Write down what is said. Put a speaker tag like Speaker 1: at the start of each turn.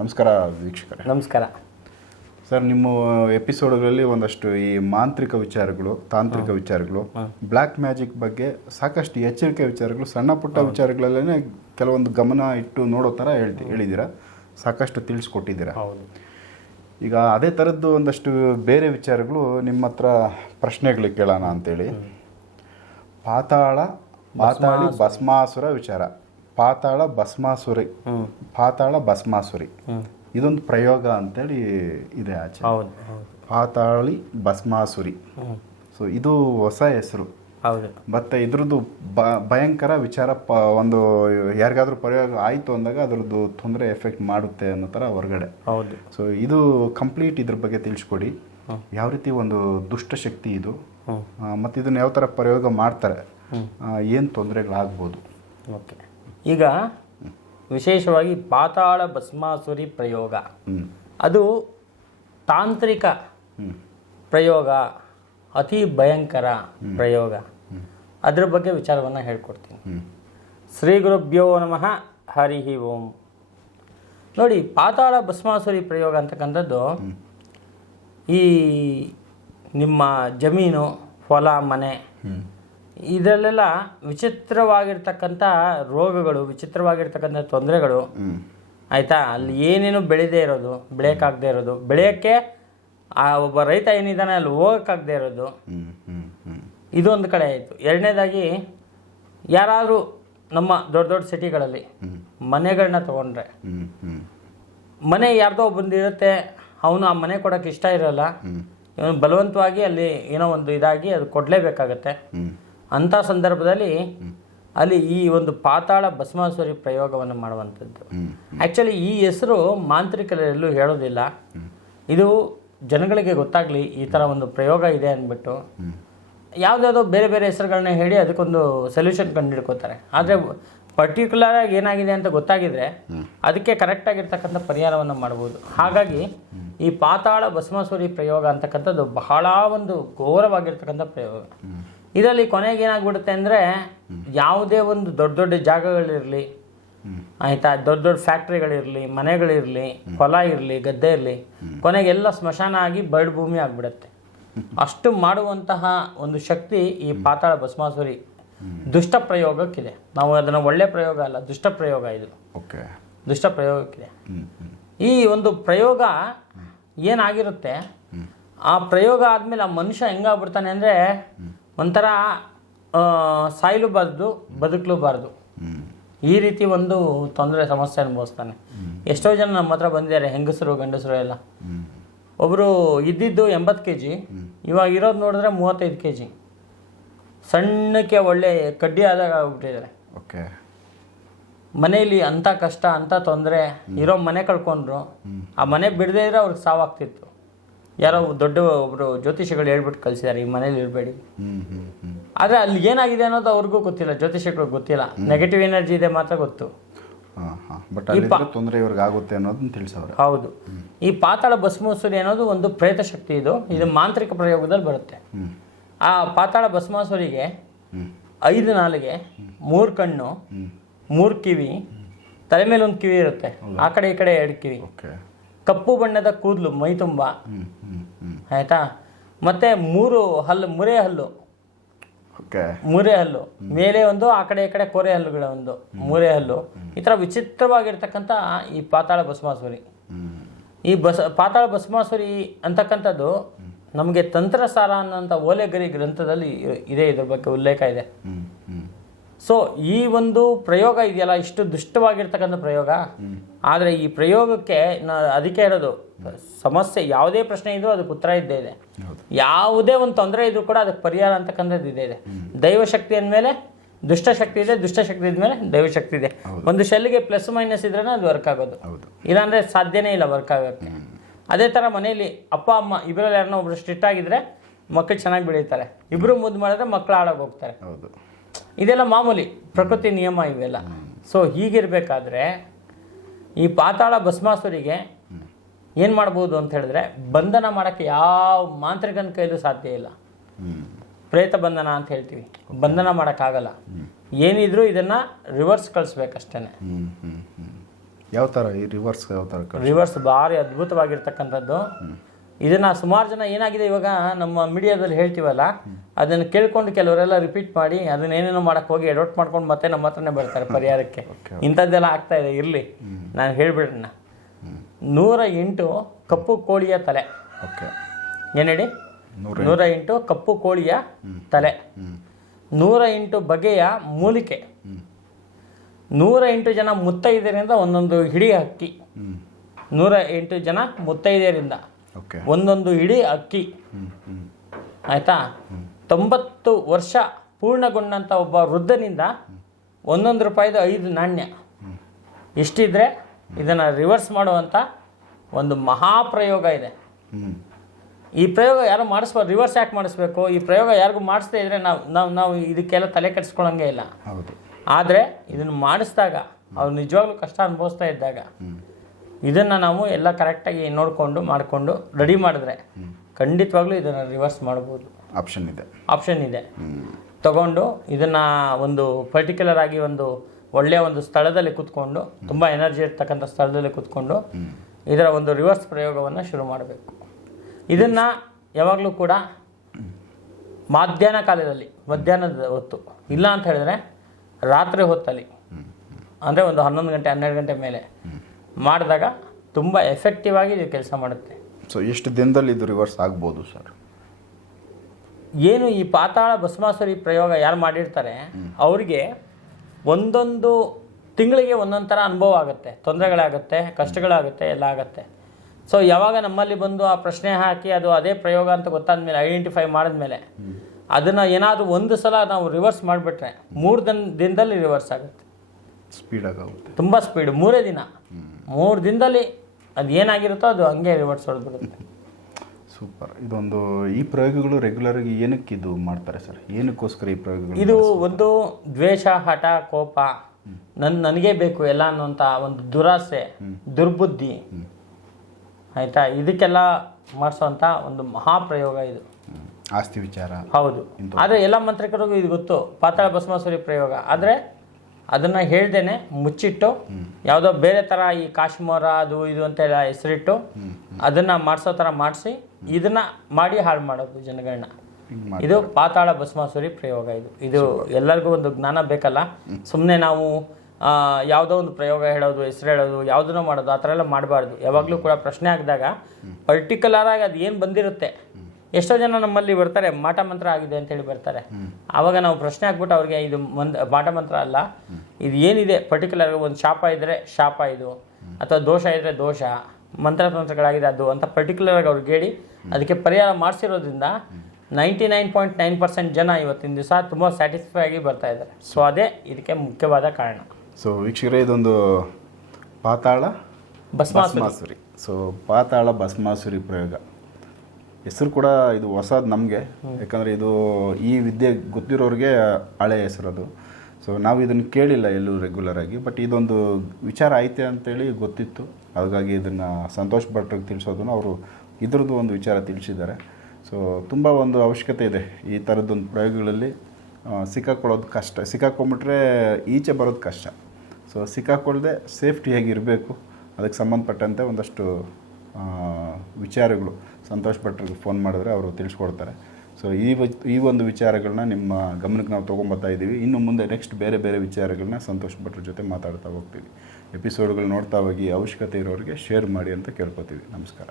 Speaker 1: ನಮಸ್ಕಾರ ವೀಕ್ಷಕರೇ.
Speaker 2: ನಮಸ್ಕಾರ.
Speaker 1: ಸರ್ ನಿಮ್ಮ ಎಪಿಸೋಡ್ಗಳಲ್ಲಿ ಒಂದಷ್ಟು ಈ ಮಾಂತ್ರಿಕ ವಿಚಾರಗಳು ತಾಂತ್ರಿಕ ವಿಚಾರಗಳು ಬ್ಲ್ಯಾಕ್ ಮ್ಯಾಜಿಕ್ ಬಗ್ಗೆ ಸಾಕಷ್ಟು ಎಚ್ಚರಿಕೆ ವಿಚಾರಗಳು ಸಣ್ಣ ಪುಟ್ಟ ವಿಚಾರಗಳಲ್ಲೇ ಕೆಲವೊಂದು ಗಮನ ಇಟ್ಟು ನೋಡೋ ಥರ ಹೇಳ್ತಿ ಹೇಳಿದ್ದೀರಾ? ಸಾಕಷ್ಟು ತಿಳಿಸ್ಕೊಟ್ಟಿದ್ದೀರಾ? ಈಗ ಅದೇ ಥರದ್ದು ಒಂದಷ್ಟು ಬೇರೆ ವಿಚಾರಗಳು ನಿಮ್ಮ ಹತ್ರ ಪ್ರಶ್ನೆಗಳು ಕೇಳೋಣ ಅಂತೇಳಿ. ಪಾತಾಳ ಪಾತಾಳಿ ಭಸ್ಮಾಸುರ ವಿಚಾರ. ಪಾತಾಳ ಭಸ್ಮಾಸುರಿ. ಪಾತಾಳ ಭಸ್ಮಾಸುರಿ. ಇದೊಂದು ಪ್ರಯೋಗ ಅಂತೇಳಿ ಇದೆ ಆಚೆ. ಪಾತಾಳಿ ಭಸ್ಮಾಸುರಿ. ಸೊ ಇದು ಹೊಸ ಹೆಸರು. ಮತ್ತೆ ಇದ್ರದ್ದು ಭಯಂಕರ ವಿಚಾರ ಪ ಒಂದು ಯಾರಿಗಾದ್ರೂ ಪ್ರಯೋಗ ಆಯಿತು ಅಂದಾಗ ಅದ್ರದ್ದು ತೊಂದರೆ ಎಫೆಕ್ಟ್ ಮಾಡುತ್ತೆ ಅನ್ನೋ ಥರ ಹೊರಗಡೆ. ಸೊ ಇದು ಕಂಪ್ಲೀಟ್ ಇದ್ರ ಬಗ್ಗೆ ತಿಳಿಸ್ಕೊಡಿ. ಯಾವ ರೀತಿ ಒಂದು ದುಷ್ಟಶಕ್ತಿ ಇದು.
Speaker 2: ಮತ್ತೆ
Speaker 1: ಮತ್ತು ಇದನ್ನ ಯಾವ ಥರ ಪ್ರಯೋಗ ಮಾಡ್ತಾರೆ. ಏನು ತೊಂದರೆಗಳಾಗ್ಬೋದು.
Speaker 2: ಓಕೆ. ಈಗ ವಿಶೇಷವಾಗಿ ಪಾತಾಳ ಭಸ್ಮಾಸುರಿ ಪ್ರಯೋಗ. ಅದು ತಾಂತ್ರಿಕ ಪ್ರಯೋಗ ಅತಿ ಭಯಂಕರ ಪ್ರಯೋಗ. ಅದ್ರ ಬಗ್ಗೆ ವಿಚಾರವನ್ನು ಹೇಳ್ಕೊಡ್ತೀನಿ. ಶ್ರೀ ಗುರುಭ್ಯೋ ನಮಃ ಹರಿ ಓಂ. ನೋಡಿ ಪಾತಾಳ ಭಸ್ಮಾಸುರಿ ಪ್ರಯೋಗ ಅಂತಕ್ಕಂಥದ್ದು ಈ ನಿಮ್ಮ ಜಮೀನು ಹೊಲ ಮನೆ ಇದರಲ್ಲೆಲ್ಲ ವಿಚಿತ್ರವಾಗಿರ್ತಕ್ಕಂಥ ರೋಗಗಳು ವಿಚಿತ್ರವಾಗಿರ್ತಕ್ಕಂಥ ತೊಂದರೆಗಳು. ಆಯಿತಾ? ಅಲ್ಲಿ ಏನೇನು ಬೆಳೆದೇ ಇರೋದು ಬೆಳೆಯೋಕ್ಕಾಗದೇ ಇರೋದು. ಬೆಳೆಯೋಕ್ಕೆ ಆ ಒಬ್ಬ ರೈತ ಏನಿದ್ದಾನೆ ಅಲ್ಲಿ ಹೋಗೋಕ್ಕಾಗದೇ ಇರೋದು. ಇದೊಂದು ಕಡೆ ಆಯಿತು. ಎರಡನೇದಾಗಿ ಯಾರಾದರೂ ನಮ್ಮ ದೊಡ್ಡ ದೊಡ್ಡ ಸಿಟಿಗಳಲ್ಲಿ ಮನೆಗಳನ್ನ ತೊಗೊಂಡ್ರೆ. ಮನೆ ಯಾರ್ದೋ ಬಂದಿರುತ್ತೆ ಅವನು ಆ ಮನೆ ಕೊಡೋಕ್ಕೆ ಇಷ್ಟ ಇರೋಲ್ಲ. ಇವನು ಬಲವಂತವಾಗಿ ಅಲ್ಲಿ ಏನೋ ಒಂದು ಇದಾಗಿ ಅದು ಕೊಡಲೇಬೇಕಾಗತ್ತೆ. ಅಂಥ ಸಂದರ್ಭದಲ್ಲಿ ಅಲ್ಲಿ ಈ ಒಂದು ಪಾತಾಳ ಭಸ್ಮಾಸುರಿ ಪ್ರಯೋಗವನ್ನು ಮಾಡುವಂಥದ್ದು. ಆ್ಯಕ್ಚುಲಿ ಈ ಹೆಸರು ಮಾಂತ್ರಿಕರೆಲ್ಲೂ ಹೇಳೋದಿಲ್ಲ. ಇದು ಜನಗಳಿಗೆ ಗೊತ್ತಾಗಲಿ ಈ ಥರ ಒಂದು ಪ್ರಯೋಗ ಇದೆ ಅಂದ್ಬಿಟ್ಟು. ಯಾವುದ್ಯಾವುದೋ ಬೇರೆ ಬೇರೆ ಹೆಸರುಗಳನ್ನ ಹೇಳಿ ಅದಕ್ಕೊಂದು ಸೊಲ್ಯೂಷನ್ ಕಂಡು ಹಿಡ್ಕೋತಾರೆ ಆದರೆ ಪರ್ಟಿಕ್ಯುಲರ್ ಆಗಿ ಏನಾಗಿದೆ ಅಂತ ಗೊತ್ತಾಗಿದ್ರೆ ಅದಕ್ಕೆ ಕರೆಕ್ಟ್ ಆಗಿರ್ತಕ್ಕಂಥ ಪರಿಹಾರವನ್ನು ಮಾಡ್ಬೋದು. ಹಾಗಾಗಿ ಈ ಪಾತಾಳ ಭಸ್ಮಾಸುರಿ ಪ್ರಯೋಗ ಅಂತಕ್ಕಂಥದ್ದು ಬಹಳ ಒಂದು ಘೋರವಾಗಿರ್ತಕ್ಕಂಥ ಪ್ರಯೋಗ. ಇದರಲ್ಲಿ ಕೊನೆಗೆ ಏನಾಗ್ಬಿಡುತ್ತೆ ಅಂದರೆ ಯಾವುದೇ ಒಂದು ದೊಡ್ಡ ದೊಡ್ಡ ಜಾಗಗಳಿರಲಿ ಆಯಿತಾ ದೊಡ್ಡ ದೊಡ್ಡ ಫ್ಯಾಕ್ಟ್ರಿಗಳಿರಲಿ ಮನೆಗಳಿರಲಿ ಹೊಲ ಇರಲಿ ಗದ್ದೆ ಇರಲಿ ಕೊನೆಗೆಲ್ಲ ಸ್ಮಶಾನ ಆಗಿ ಬರ್ಡ್ ಭೂಮಿ ಆಗಿಬಿಡುತ್ತೆ. ಅಷ್ಟು ಮಾಡುವಂತಹ ಒಂದು ಶಕ್ತಿ ಈ ಪಾತಾಳ ಭಸ್ಮಾಸುರಿ ದುಷ್ಟ ಪ್ರಯೋಗಕ್ಕಿದೆ. ನಾವು ಅದನ್ನು ಒಳ್ಳೆ ಪ್ರಯೋಗ ಅಲ್ಲ ದುಷ್ಟ ಪ್ರಯೋಗ ಇದು.
Speaker 1: ಓಕೆ.
Speaker 2: ದುಷ್ಟ ಪ್ರಯೋಗಕ್ಕಿದೆ. ಈ ಒಂದು ಪ್ರಯೋಗ ಏನಾಗಿರುತ್ತೆ? ಆ ಪ್ರಯೋಗ ಆದಮೇಲೆ ಆ ಮನುಷ್ಯ ಹೆಂಗಾಗ್ಬಿಡ್ತಾನೆ ಅಂದರೆ ಒಂಥರ ಸಾಯಲೂಬಾರ್ದು ಬದುಕಲೂಬಾರ್ದು
Speaker 1: ಬಾರ್ದು
Speaker 2: ಈ ರೀತಿ ಒಂದು ತೊಂದರೆ ಸಮಸ್ಯೆ ಅನುಭವಿಸ್ತಾನೆ. ಎಷ್ಟೋ ಜನ ನಮ್ಮ ಹತ್ರ ಬಂದಿದ್ದಾರೆ ಹೆಂಗಸರು ಗಂಡಸರು ಎಲ್ಲ. ಒಬ್ಬರು ಇದ್ದಿದ್ದು ಎಂಬತ್ತು ಕೆ ಜಿ ಇವಾಗ ಇರೋದು ನೋಡಿದ್ರೆ ಮೂವತ್ತೈದು ಕೆ ಜಿ ಸಣ್ಣಕ್ಕೆ ಒಳ್ಳೆ ಕಡ್ಡಿ ಆದಾಗ ಆಗ್ಬಿಟ್ಟಿದ್ದಾರೆ.
Speaker 1: ಓಕೆ.
Speaker 2: ಮನೆಯಲ್ಲಿ ಅಂಥ ಕಷ್ಟ ಅಂಥ ತೊಂದರೆ ಇರೋ ಮನೆ ಕಳ್ಕೊಂಡ್ರು ಆ ಮನೆ ಬಿಡದೇ ಇದ್ರೆ ಅವ್ರಿಗೆ ಸಾವಾಗ್ತಿತ್ತು. ಯಾರೋ ದೊಡ್ಡ ಒಬ್ಬರು ಜ್ಯೋತಿಷಿಗಳು ಹೇಳ್ಬಿಟ್ಟು ಕಳಿಸಿದ್ದಾರೆ ಈ ಮನೇಲಿ ಇರಬೇಡಿ. ಆದರೆ ಅಲ್ಲಿ ಏನಾಗಿದೆ ಅನ್ನೋದು ಅವ್ರಿಗೂ ಗೊತ್ತಿಲ್ಲ ಜ್ಯೋತಿಷಿಗಳಿಗೆ ಗೊತ್ತಿಲ್ಲ. ನೆಗೆಟಿವ್ ಎನರ್ಜಿ ಇದೆ ಮಾತ್ರ ಗೊತ್ತು.
Speaker 1: ಬಟ್ ತೊಂದರೆ ಇವ್ರಿಗೆ ಆಗುತ್ತೆ ಅನ್ನೋದನ್ನ
Speaker 2: ಹೌದು. ಈ ಪಾತಾಳ ಭಸ್ಮಾಸುರಿ ಅನ್ನೋದು ಒಂದು ಪ್ರೇತ ಶಕ್ತಿ ಇದು. ಇದು ಮಾಂತ್ರಿಕ ಪ್ರಯೋಗದಲ್ಲಿ ಬರುತ್ತೆ. ಆ ಪಾತಾಳ ಭಸ್ಮಾಸುರಿಗೆ ಐದು ನಾಲಿಗೆ ಮೂರು ಕಣ್ಣು ಮೂರು ಕಿವಿ ತಲೆ ಮೇಲೆ ಒಂದು ಕಿವಿ ಇರುತ್ತೆ. ಆ ಕಡೆ ಈ ಕಡೆ ಎರಡು ಕಿವಿ. ಕಪ್ಪು ಬಣ್ಣದ ಕೂದಲು ಮೈ ತುಂಬ. ಆಯ್ತಾ? ಮತ್ತೆ ಮೂರು ಹಲ್ಲು ಮುರೆ ಹಲ್ಲು. ಮೂರೆ ಹಲ್ಲು. ಮೇಲೆ ಒಂದು ಆ ಕಡೆ ಈ ಕಡೆ ಕೋರೆ ಹಲ್ಲುಗಳ ಒಂದು. ಮೂರೆ ಹಲ್ಲು. ಈ ಥರ ವಿಚಿತ್ರವಾಗಿರ್ತಕ್ಕಂಥ ಈ ಪಾತಾಳ ಭಸ್ಮಾಸುರಿ. ಈ ಬಸ ಪಾತಾಳ ಭಸ್ಮಾಸುರಿ ಅಂತಕ್ಕಂಥದ್ದು ನಮಗೆ ತಂತ್ರಸಾರ ಅನ್ನೋಂಥ ಓಲೆಗರಿ ಗ್ರಂಥದಲ್ಲಿ ಇದೆ ಇದ್ರ ಬಗ್ಗೆ ಉಲ್ಲೇಖ ಇದೆ. ಸೊ ಈ ಒಂದು ಪ್ರಯೋಗ ಇದೆಯಲ್ಲ ಇಷ್ಟು ದುಷ್ಟವಾಗಿರ್ತಕ್ಕಂಥ ಪ್ರಯೋಗ? ಆದರೆ ಈ ಪ್ರಯೋಗಕ್ಕೆ ನಾ ಅದಕ್ಕೆ ಇರೋದು ಸಮಸ್ಯೆ ಯಾವುದೇ ಪ್ರಶ್ನೆ ಇದ್ರೂ ಅದಕ್ಕೆ ಉತ್ತರ ಇದ್ದೇ ಇದೆ. ಯಾವುದೇ ಒಂದು ತೊಂದರೆ ಇದ್ರೂ ಕೂಡ ಅದಕ್ಕೆ ಪರಿಹಾರ ಅಂತಕ್ಕಂಥದ್ದು ಇದೇ. ಇದೆ ದೈವಶಕ್ತಿ ಅಂದಮೇಲೆ ದುಷ್ಟಶಕ್ತಿ ಇದೆ ದುಷ್ಟಶಕ್ತಿ ಇದ್ಮೇಲೆ ದೈವಶಕ್ತಿ ಇದೆ. ಒಂದು ಶೆಲ್ಗೆ ಪ್ಲಸ್ ಮೈನಸ್ ಇದ್ರೇ ಅದು ವರ್ಕ್ ಆಗೋದು. ಇಲ್ಲಾಂದರೆ ಸಾಧ್ಯನೇ ಇಲ್ಲ ವರ್ಕ್ ಆಗೋಕ್ಕೆ. ಅದೇ ಥರ ಮನೆಯಲ್ಲಿ ಅಪ್ಪ ಅಮ್ಮ ಇಬ್ಬರಲ್ಲಿ ಯಾರನ್ನೋ ಒಬ್ರು ಸ್ಟ್ರಿಕ್ಟ್ ಆಗಿದ್ರೆ ಮಕ್ಕಳು ಚೆನ್ನಾಗಿ ಬೆಳೀತಾರೆ. ಇಬ್ಬರು ಮುದ್ದು ಮಾಡಿದ್ರೆ ಮಕ್ಕಳು ಹಾಳಾಗಿ ಹೋಗ್ತಾರೆ.
Speaker 1: ಹೌದು.
Speaker 2: ಇದೆಲ್ಲ ಮಾಮೂಲಿ ಪ್ರಕೃತಿ ನಿಯಮ ಇವೆಲ್ಲ. ಸೊ ಹೀಗಿರಬೇಕಾದ್ರೆ ಈ ಪಾತಾಳ ಭಸ್ಮಾಸುರಿಗೆ ಏನು ಮಾಡ್ಬೋದು ಅಂತ ಹೇಳಿದ್ರೆ ಬಂಧನ ಮಾಡೋಕ್ಕೆ ಯಾವ ಮಾಂತ್ರಿಕನ ಕೈಲೂ ಸಾಧ್ಯ ಇಲ್ಲ. ಪ್ರೇತ ಬಂಧನ ಅಂತ ಹೇಳ್ತೀವಿ. ಬಂಧನ ಮಾಡೋಕ್ಕಾಗಲ್ಲ. ಏನಿದ್ರು ಇದನ್ನು ರಿವರ್ಸ್ ಕಳಿಸ್ಬೇಕಷ್ಟೇ
Speaker 1: ಯಾವ ಥರ ಈ ರಿವರ್ಸ್ ಯಾವ ಥರ
Speaker 2: ರಿವರ್ಸ್ ಭಾರಿ ಅದ್ಭುತವಾಗಿರ್ತಕ್ಕಂಥದ್ದು. ಇದನ್ನ ಸುಮಾರು ಜನ ಏನಾಗಿದೆ ಇವಾಗ ನಮ್ಮ ಮೀಡಿಯಾದಲ್ಲಿ ಹೇಳ್ತೀವಲ್ಲ ಅದನ್ನು ಕೇಳ್ಕೊಂಡು ಕೆಲವರೆಲ್ಲ ರಿಪೀಟ್ ಮಾಡಿ ಅದನ್ನ ಏನೇನೋ ಮಾಡಕ್ಕೆ ಹೋಗಿ ಎಡವಟ್ ಮಾಡ್ಕೊಂಡು ಮತ್ತೆ ನಮ್ಮ ಹತ್ರನೇ ಬರ್ತಾರೆ ಪರಿಹಾರಕ್ಕೆ. ಇಂಥದ್ದೆಲ್ಲ ಆಗ್ತಾ ಇದೆ ಇರಲಿ. ನಾನು ಹೇಳ್ಬಿಡೋಣ ನೂರ ಎಂಟು ಕಪ್ಪು ಕೋಳಿಯ ತಲೆ.
Speaker 1: ಓಕೆ
Speaker 2: ಏನು ಹೇಳಿ
Speaker 1: ನೂರ
Speaker 2: ಎಂಟು ಕಪ್ಪು ಕೋಳಿಯ ತಲೆ. ನೂರ ಎಂಟು ಬಗೆಯ ಮೂಲಿಕೆ. ನೂರ ಎಂಟು ಜನ ಮುತ್ತೈದರಿಂದ ಒಂದೊಂದು ಹಿಡಿ
Speaker 1: ಹಕ್ಕಿ.
Speaker 2: ನೂರ ಎಂಟು ಜನ ಮುತ್ತೈದೆಯರಿಂದ.
Speaker 1: ಓಕೆ
Speaker 2: ಒಂದೊಂದು ಇಡೀ ಅಕ್ಕಿ. ಆಯ್ತಾ? ತೊಂಬತ್ತು ವರ್ಷ ಪೂರ್ಣಗೊಂಡಂಥ ಒಬ್ಬ ವೃದ್ಧನಿಂದ ಒಂದೊಂದು ರೂಪಾಯಿದು ಐದು ನಾಣ್ಯ. ಇಷ್ಟಿದ್ರೆ ಇದನ್ನು ರಿವರ್ಸ್ ಮಾಡುವಂಥ ಒಂದು ಮಹಾಪ್ರಯೋಗ ಇದೆ. ಈ ಪ್ರಯೋಗ ಯಾರು ಮಾಡಿಸ್ಬಾರ್ದು? ರಿವರ್ಸ್ ಯಾಕೆ ಮಾಡಿಸ್ಬೇಕು? ಈ ಪ್ರಯೋಗ ಯಾರಿಗೂ ಮಾಡಿಸ್ದೇ ಇದ್ರೆ ನಾವು ನಾವು ನಾವು ಇದಕ್ಕೆಲ್ಲ ತಲೆ ಕೆಡಿಸ್ಕೊಳ್ಳೋಂಗೇ ಇಲ್ಲ. ಆದರೆ ಇದನ್ನು ಮಾಡಿಸಿದಾಗ ಅವ್ರು ನಿಜವಾಗ್ಲೂ ಕಷ್ಟ ಅನುಭವಿಸ್ತಾ ಇದ್ದಾಗ ಇದನ್ನು ನಾವು ಎಲ್ಲ ಕರೆಕ್ಟಾಗಿ ನೋಡಿಕೊಂಡು ಮಾಡಿಕೊಂಡು ರೆಡಿ ಮಾಡಿದ್ರೆ ಖಂಡಿತವಾಗ್ಲೂ ಇದನ್ನು ರಿವರ್ಸ್ ಮಾಡ್ಬೋದು.
Speaker 1: ಆಪ್ಷನ್ ಇದೆ.
Speaker 2: ಆಪ್ಷನ್ ಇದೆ. ತಗೊಂಡು ಇದನ್ನು ಒಂದು ಪರ್ಟಿಕ್ಯುಲರ್ ಆಗಿ ಒಂದು ಒಳ್ಳೆಯ ಒಂದು ಸ್ಥಳದಲ್ಲಿ ಕೂತ್ಕೊಂಡು ತುಂಬ ಎನರ್ಜಿ ಇರ್ತಕ್ಕಂಥ ಸ್ಥಳದಲ್ಲಿ ಕೂತ್ಕೊಂಡು ಇದರ ಒಂದು ರಿವರ್ಸ್ ಪ್ರಯೋಗವನ್ನು ಶುರು ಮಾಡಬೇಕು. ಇದನ್ನು ಯಾವಾಗಲೂ ಕೂಡ ಮಧ್ಯಾಹ್ನ ಕಾಲದಲ್ಲಿ ಮಧ್ಯಾಹ್ನದ ಹೊತ್ತು ಇಲ್ಲ ಅಂತ ಹೇಳಿದ್ರೆ ರಾತ್ರಿ ಹೊತ್ತಲ್ಲಿ ಅಂದರೆ ಒಂದು ಹನ್ನೊಂದು ಗಂಟೆ ಹನ್ನೆರಡು ಗಂಟೆ ಮೇಲೆ ಮಾಡಿದಾಗ ತುಂಬ ಎಫೆಕ್ಟಿವ್ ಆಗಿ ಇದು ಕೆಲಸ ಮಾಡುತ್ತೆ.
Speaker 1: ಸೊ ಎಷ್ಟು ದಿನದಲ್ಲಿ ಇದು ರಿವರ್ಸ್ ಆಗ್ಬೋದು ಸರ್
Speaker 2: ಏನು ಈ ಪಾತಾಳ ಭಸ್ಮಾಸುರಿ ಪ್ರಯೋಗ ಯಾರು ಮಾಡಿರ್ತಾರೆ ಅವರಿಗೆ ಒಂದೊಂದು ತಿಂಗಳಿಗೆ ಒಂದೊಂದು ಥರ ಅನುಭವ ಆಗುತ್ತೆ. ತೊಂದರೆಗಳಾಗುತ್ತೆ ಕಷ್ಟಗಳಾಗುತ್ತೆ ಎಲ್ಲ ಆಗುತ್ತೆ. ಸೊ ಯಾವಾಗ ನಮ್ಮಲ್ಲಿ ಬಂದು ಆ ಪ್ರಶ್ನೆ ಹಾಕಿ ಅದು ಅದೇ ಪ್ರಯೋಗ ಅಂತ ಗೊತ್ತಾದ ಮೇಲೆ ಐಡೆಂಟಿಫೈ ಮಾಡಿದ್ಮೇಲೆ ಅದನ್ನು ಏನಾದರೂ ಒಂದು ಸಲ ನಾವು ರಿವರ್ಸ್ ಮಾಡಿಬಿಟ್ರೆ ಮೂರು ದಿನ ದಿನದಲ್ಲಿ ರಿವರ್ಸ್ ಆಗುತ್ತೆ.
Speaker 1: ಸ್ಪೀಡ್ ಆಗುತ್ತೆ.
Speaker 2: ತುಂಬ ಸ್ಪೀಡ್ ಮೂರೇ ದಿನ. ಮೂರು ದಿನದಲ್ಲಿ ಅದು ಏನಾಗಿರುತ್ತೋ ಅದು ಹಂಗೆ ರಿವರ್ಸ್ ಹೊಡೆದ್ಬಿಡುತ್ತೆ
Speaker 1: ಸೂಪರ್. ಇದೊಂದು ಈ ಪ್ರಯೋಗಗಳು ರೆಗ್ಯುಲರಾಗಿ ಏನಕ್ಕೆ ಇದು ಮಾಡ್ತಾರೆ ಸರ್? ಏನಕ್ಕೋಸ್ಕರ ಈ ಪ್ರಯೋಗಗಳು
Speaker 2: ಇದು ಒಂದು ದ್ವೇಷ ಹಠ ಕೋಪ ನನ್ ನನಗೆ ಬೇಕು ಎಲ್ಲ ಅನ್ನುವಂಥ ಒಂದು ದುರಾಸೆ ದುರ್ಬುದ್ಧಿ. ಆಯ್ತಾ? ಇದಕ್ಕೆಲ್ಲ ಮಾಡಿಸೋಂಥ ಒಂದು ಮಹಾಪ್ರಯೋಗ ಇದು.
Speaker 1: ಆಸ್ತಿ ವಿಚಾರ.
Speaker 2: ಹೌದು. ಆದರೆ ಎಲ್ಲ ಮಂತ್ರಿಕರಿಗೂ ಇದು ಗೊತ್ತು. ಪಾತಾಳ ಭಸ್ಮಾಸುರಿ ಪ್ರಯೋಗ. ಆದರೆ ಅದನ್ನು ಹೇಳ್ದೇನೆ ಮುಚ್ಚಿಟ್ಟು ಯಾವುದೋ ಬೇರೆ ತರ ಈ ಕಾಶ್ಮೀರ ಅದು ಇದು ಅಂತೆಲ್ಲ ಹೆಸರಿಟ್ಟು ಅದನ್ನ ಮಾಡಿಸೋ ತರ ಮಾಡಿಸಿ ಇದನ್ನ ಮಾಡಿ ಹಾಳು ಮಾಡೋದು ಜನಗಳನ್ನ ಇದು ಪಾತಾಳ ಭಸ್ಮಾಸುರಿ ಪ್ರಯೋಗ ಇದು. ಇದು ಎಲ್ಲರಿಗೂ ಒಂದು ಜ್ಞಾನ ಬೇಕಲ್ಲ? ಸುಮ್ಮನೆ ನಾವು ಆ, ಯಾವುದೋ ಒಂದು ಪ್ರಯೋಗ ಹೇಳೋದು ಹೆಸರು ಹೇಳೋದು ಯಾವುದನ್ನೋ ಮಾಡೋದು ಆ ಥರ ಎಲ್ಲ ಮಾಡಬಾರ್ದು. ಯಾವಾಗಲೂ ಕೂಡ ಪ್ರಶ್ನೆ ಹಾಕಿದಾಗ ಪರ್ಟಿಕ್ಯುಲರ್ ಆಗಿ ಅದು ಏನು ಬಂದಿರುತ್ತೆ? ಎಷ್ಟೋ ಜನ ನಮ್ಮಲ್ಲಿ ಬರ್ತಾರೆ ಮಾಟ ಮಂತ್ರ ಆಗಿದೆ ಅಂತೇಳಿ ಬರ್ತಾರೆ. ಆವಾಗ ನಾವು ಪ್ರಶ್ನೆ ಹಾಕ್ಬಿಟ್ಟು ಅವ್ರಿಗೆ ಇದು ಮಂದ್ ಮಾಟ ಮಂತ್ರ ಅಲ್ಲ ಇದು ಏನಿದೆ? ಪರ್ಟಿಕ್ಯುಲರ್ ಒಂದು ಶಾಪ ಇದ್ದರೆ ಶಾಪ ಇದು ಅಥವಾ ದೋಷ ಇದ್ದರೆ ದೋಷ ಮಂತ್ರತಂತ್ರಗಳಾಗಿದೆ ಅದು ಅಂತ ಪರ್ಟಿಕ್ಯುಲರ್ ಆಗಿ ಅವ್ರಿಗೆ ಹೇಳಿ ಅದಕ್ಕೆ ಪರಿಹಾರ ಮಾಡಿಸಿರೋದ್ರಿಂದ ninety nine point nine percent ಜನ ಇವತ್ತಿನ ದಿವಸ ತುಂಬ ಸ್ಯಾಟಿಸ್ಫೈ ಆಗಿ ಬರ್ತಾ ಇದ್ದಾರೆ. ಸೊ ಅದೇ ಇದಕ್ಕೆ ಮುಖ್ಯವಾದ ಕಾರಣ.
Speaker 1: ಸೊ ವೀಕ್ಷಕರೇ ಇದೊಂದು ಪಾತಾಳ
Speaker 2: ಭಸ್ಮಾಸುರಿ.
Speaker 1: ಭಸ್ಮಾಸುರಿ. ಸೊ ಪಾತಾಳ ಭಸ್ಮಾಸುರಿ ಪ್ರಯೋಗ. ಹೆಸರು ಕೂಡ ಇದು ಹೊಸದು ನಮಗೆ. ಯಾಕಂದರೆ ಇದು ಈ ವಿದ್ಯೆ ಗೊತ್ತಿರೋರಿಗೆ ಹಳೆ ಹೆಸರದು. ಸೊ ನಾವು ಇದನ್ನು ಕೇಳಿಲ್ಲ ಎಲ್ಲೂ ರೆಗ್ಯುಲರಾಗಿ ಬಟ್ ಇದೊಂದು ವಿಚಾರ ಐತೆ ಅಂತೇಳಿ ಗೊತ್ತಿತ್ತು. ಹಾಗಾಗಿ ಇದನ್ನು ಸಂತೋಷ್ ಭಟ್ರಿಗೆ ತಿಳಿಸೋದನ್ನು ಅವರು ಇದ್ರದ್ದು ಒಂದು ವಿಚಾರ ತಿಳಿಸಿದ್ದಾರೆ. ಸೊ ತುಂಬ ಒಂದು ಅವಶ್ಯಕತೆ ಇದೆ ಈ ಥರದ್ದೊಂದು ಪ್ರಯೋಗಗಳಲ್ಲಿ. ಸಿಕ್ಕಾಕೊಳ್ಳೋದು ಕಷ್ಟ. ಸಿಕ್ಕಾಕ್ಕೊಂಬಿಟ್ರೆ ಈಚೆ ಬರೋದು ಕಷ್ಟ. ಸೊ ಸಿಕ್ಕಾಕೊಳ್ಳದೆ ಸೇಫ್ಟಿಯಾಗಿರಬೇಕು ಅದಕ್ಕೆ ಸಂಬಂಧಪಟ್ಟಂತೆ ಒಂದಷ್ಟು ವಿಚಾರಗಳು. ಸಂತೋಷ್ ಭಟ್ರಿಗೆ ಫೋನ್ ಮಾಡಿದ್ರೆ ಅವರು ತಿಳಿಸ್ಕೊಡ್ತಾರೆ. ಸೊ ಈ ಈ ಒಂದು ವಿಚಾರಗಳನ್ನ ನಿಮ್ಮ ಗಮನಕ್ಕೆ ನಾವು ತೊಗೊಂಬರ್ತಾ ಇದ್ದೀವಿ. ಇನ್ನು ಮುಂದೆ ನೆಕ್ಸ್ಟ್ ಬೇರೆ ಬೇರೆ ವಿಚಾರಗಳನ್ನ ಸಂತೋಷ್ ಭಟ್ರ ಜೊತೆ ಮಾತಾಡ್ತಾ ಹೋಗ್ತೀವಿ. ಎಪಿಸೋಡ್ಗಳು ನೋಡ್ತಾ ಹೋಗಿ, ಅವಶ್ಯಕತೆ ಇರೋರಿಗೆ ಶೇರ್ ಮಾಡಿ ಅಂತ ಕೇಳ್ಕೊತೀವಿ. ನಮಸ್ಕಾರ.